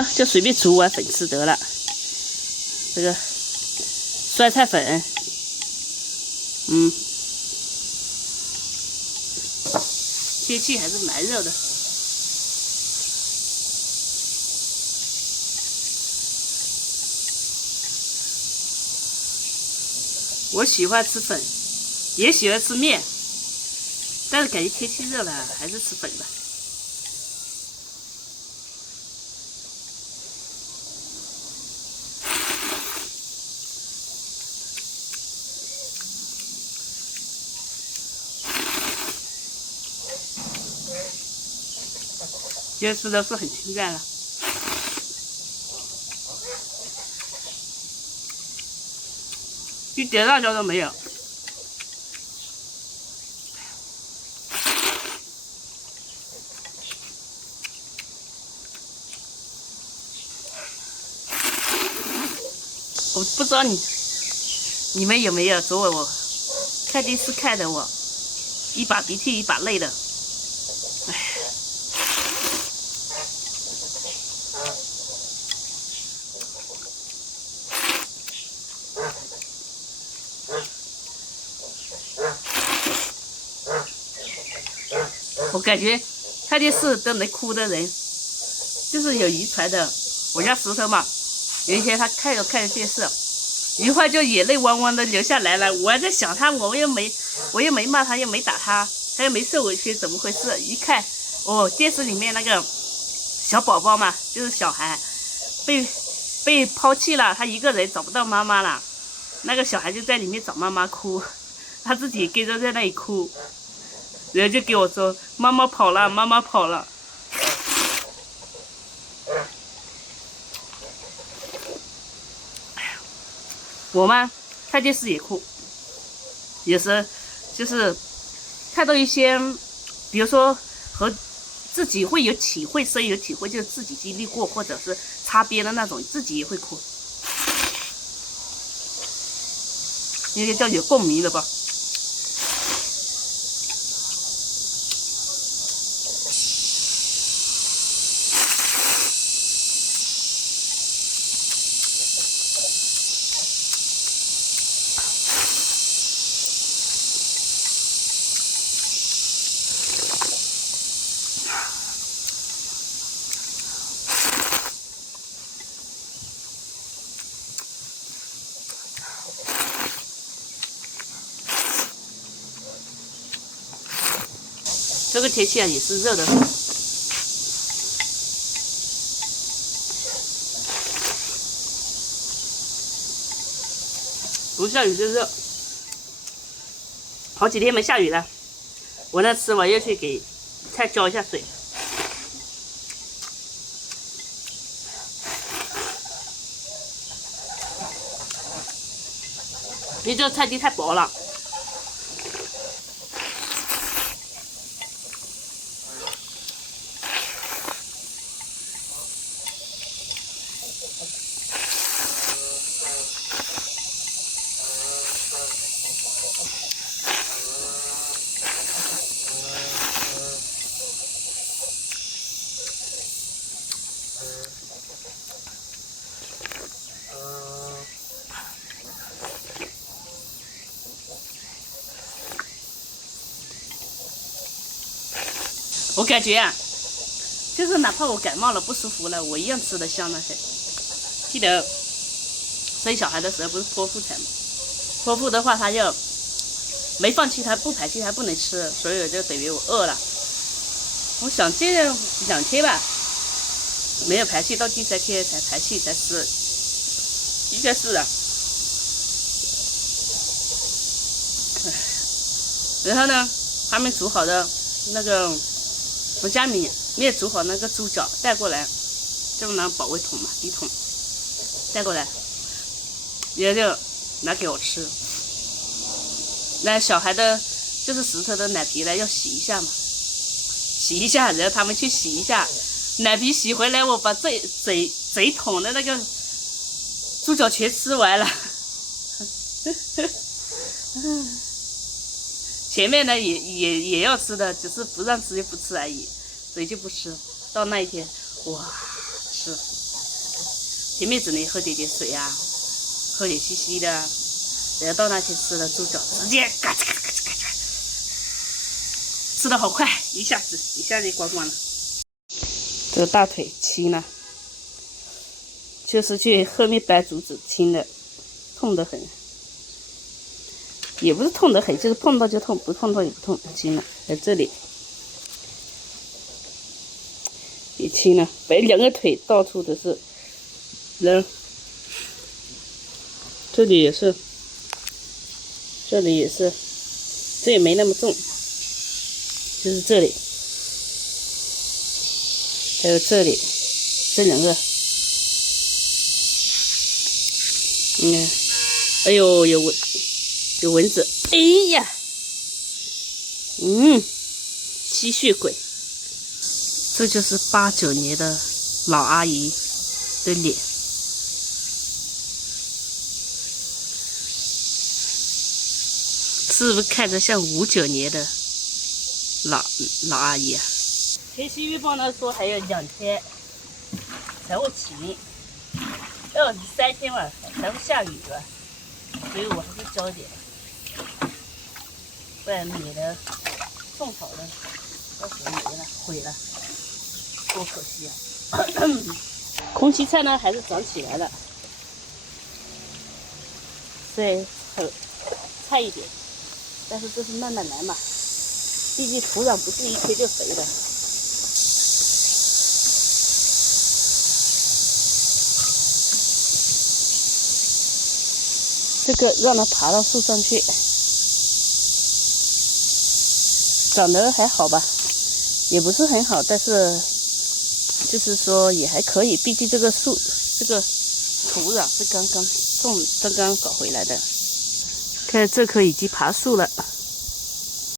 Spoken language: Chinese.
呢就随便煮碗粉吃得了。这个酸菜粉，天气还是蛮热的。我喜欢吃粉，也喜欢吃面，但是感觉天气热了，还是吃粉吧。今天吃的是很清淡了。一点辣椒都没有。我不知道你们有没有作为我看电视看的我一把鼻涕一把泪的，唉。我感觉看电视都能哭的人，就是有遗传的。我家石头嘛，有一天他看着电视，一会儿就眼泪汪汪的流下来了。我还在想他，我又没骂他，又没打他，他又没受委屈，怎么回事？一看，哦，电视里面那个小宝宝嘛，就是小孩被抛弃了，他一个人找不到妈妈了，那个小孩就在里面找妈妈哭，他自己跟着在那里哭。人家就给我说：“妈妈跑了，妈妈跑了。”我嘛，看电视也哭，有时就是看到一些，比如说和自己会有体会、深有体会，就是自己经历过或者是擦边的那种，自己也会哭，应该叫有共鸣的吧。这个天气啊也是热的，不下雨就热。好几天没下雨了，我那吃完又去给菜浇一下水。因为这个菜地太薄了。我感觉啊，就是哪怕我感冒了不舒服了，我一样吃得香那些。记得生小孩的时候不是剖腹产吗？剖腹的话，他就没放弃，他不排气，他不能吃，所以就等于我饿了。我想这2天吧，没有排气，到第3天才排气才吃，应该是的。然后呢，他们煮好的那个。我家里面煮好那个猪脚带过来，就拿保温桶嘛，笔筒带过来，也就拿给我吃。那小孩的，就是石头的奶皮呢，要洗一下嘛，洗一下，然后他们去洗一下，奶皮洗回来，我把这桶的那个猪脚全吃完了。前面呢也要吃的，只是不让吃就不吃而已，所以就不吃。到那一天，哇，吃。前面只能喝点水啊，喝点稀稀的，然后到那去吃了猪脚，直接嘎吱嘎吱嘎吱嘎吱，吃的好快，一下子光光了。这个大腿青了，就是去后面掰竹子青的，痛得很。也不是痛得很，就是碰到就痛，不碰到也不痛，青了，在这里也青了，两个腿到处都是人，这里也是，这里也是，这也没那么重，就是这里，还有这里，这两个，哎呦有蚊子，哎呀，吸血鬼，这就是8、9年的老阿姨的脸，是不是看着像5、9年的老阿姨啊？天气预报呢说还有2天才会晴，要3天吧才会下雨了，所以我还是浇一点。不然免得种好了，到时候没了毁了，多可惜啊！空心菜呢还是长起来了，再菜一点，但是这是慢慢来嘛，毕竟土壤不是一天就肥的。这个让它爬到树上去。长得还好吧，也不是很好，但是就是说也还可以，毕竟这个土壤是刚刚搞回来的。看这棵已经爬树了。